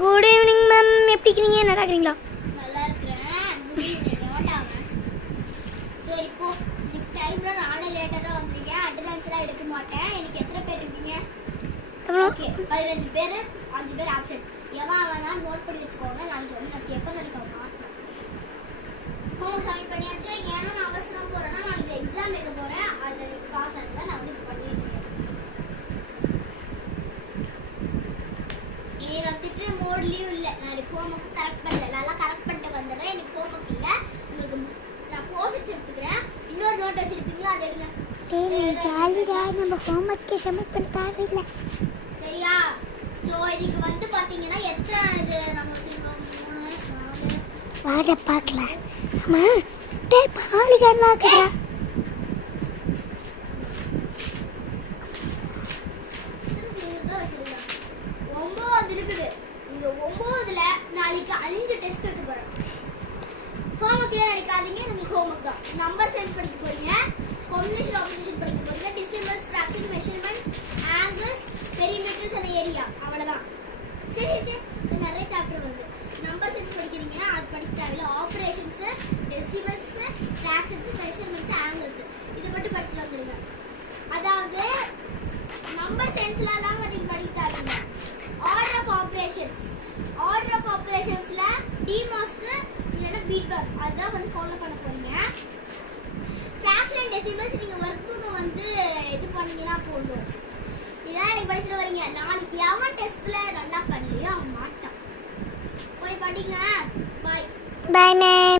Good evening ma'am, எப்படி இருக்கீங்க? நல்லா இருக்கீங்களா? நல்லா இருக்கிறேன். Good evening. எவன்டாங்க? சரி இப்போ டைம்ல நானும் லேட்டாக தான் வந்திருக்கேன். அட்டெண்டன்ஸ்லாம் எடுக்க மாட்டேன். எனக்கு எத்தனை பேர் இருக்கீங்க? ஓகே 15 பேர், 5 பேர் ஆப்சென்ட். எவன் வேணா நோட் பண்ணி வச்சுக்கோங்க. நாளைக்கு வந்து நான் எப்போ நாளைக்கு மாட்டேன். ஹோம் சப்மிட் பண்ணியாச்சு. ஏன்னா நான் அவசரம் போகிறேன்னா நாளைக்கு எக்ஸாம் வைக்க போகிறேன். அதில் பாஸ் ஆகுதுல நான் வந்து பண்ணிட்டு இருக்கேன். எனக்கு மோட்லேயும் இல்லை. நான் எனக்கு ஹோம் ஒர்க் கரெக்ட் பண்ணல. நல்லா கரெக்ட் பண்ணிட்டு வந்துடுறேன். எனக்கு ஹோம் ஒர்க் இல்லை. உங்களுக்கு நான் போர்ஷன்ஸ் எடுத்துக்கிறேன். இன்னொரு நோட் வச்சுருப்பீங்களா, அதை எடுங்க. நம்ம ஹோம் ஒர்க்கே சப்மிட் பண்ண தேவையில்லை சரியா? ஸோ இன்னைக்கு வந்து பார்த்தீங்கன்னா எத்தனை இது நம்ம வச்சுருக்கோம்? 3 4 வாட பார்க்கலாம். ஆமாம், டே பாலிகர்லாம் இருக்குதா? தான் வச்சுருக்கேன். 9 இருக்குது. இந்த 9ல் நாளைக்கு 5 டெஸ்ட் வைக்க போகிறேன். ஹோம் ஒர்க்கே நினைக்காதீங்க, உங்களுக்கு ஹோம் ஒர்க் தான். நம்பர் சென்ஸ் படிக்க போகிறீங்க, காம்பினேஷன் ஆப்ரேஷன் படிக்க போகிறீங்க, decimals, fraction, measurement, angles, perimeters and area. அவ்வளோதான். சரி சரி, நிறைய சாப்டர் வருது. நம்பர் சென்ஸ் படிக்கிறீங்க, அது படிக்க தேவையில்ல. Operations, decimals, fractions, measurements, angles இது மட்டும் படிச்சுட்டு வந்துடுங்க. அதாவது நம்பர் சென்ஸ்லாம் நீங்கள் படிக்க தேவையில்லை. ஆர்டர் ஆஃப் ஆப்ரேஷன்ஸ், ஆர்டர் ஆஃப் ஆப்ரேஷன்ஸில் டிமாஸ் இல்லைன்னா பீட் பாஸ் அதுதான் வந்து ஃபாலோ பண்ண போகிறீங்க. ஃப்ராக்ஷன் அண்ட் டெசிமல்ஸ் நீங்கள் ஒர்க் புக்கை வந்து இது பண்ணீங்கன்னா போதும். இதான் எனக்கு படிச்சுட்டு வரீங்க. நாளைக்கு எவன் டெஸ்ட்டில் நல்லா பண்ணலையோ அவன் மாட்டான். போய் படிங்க. பாய் பாய் மேம்.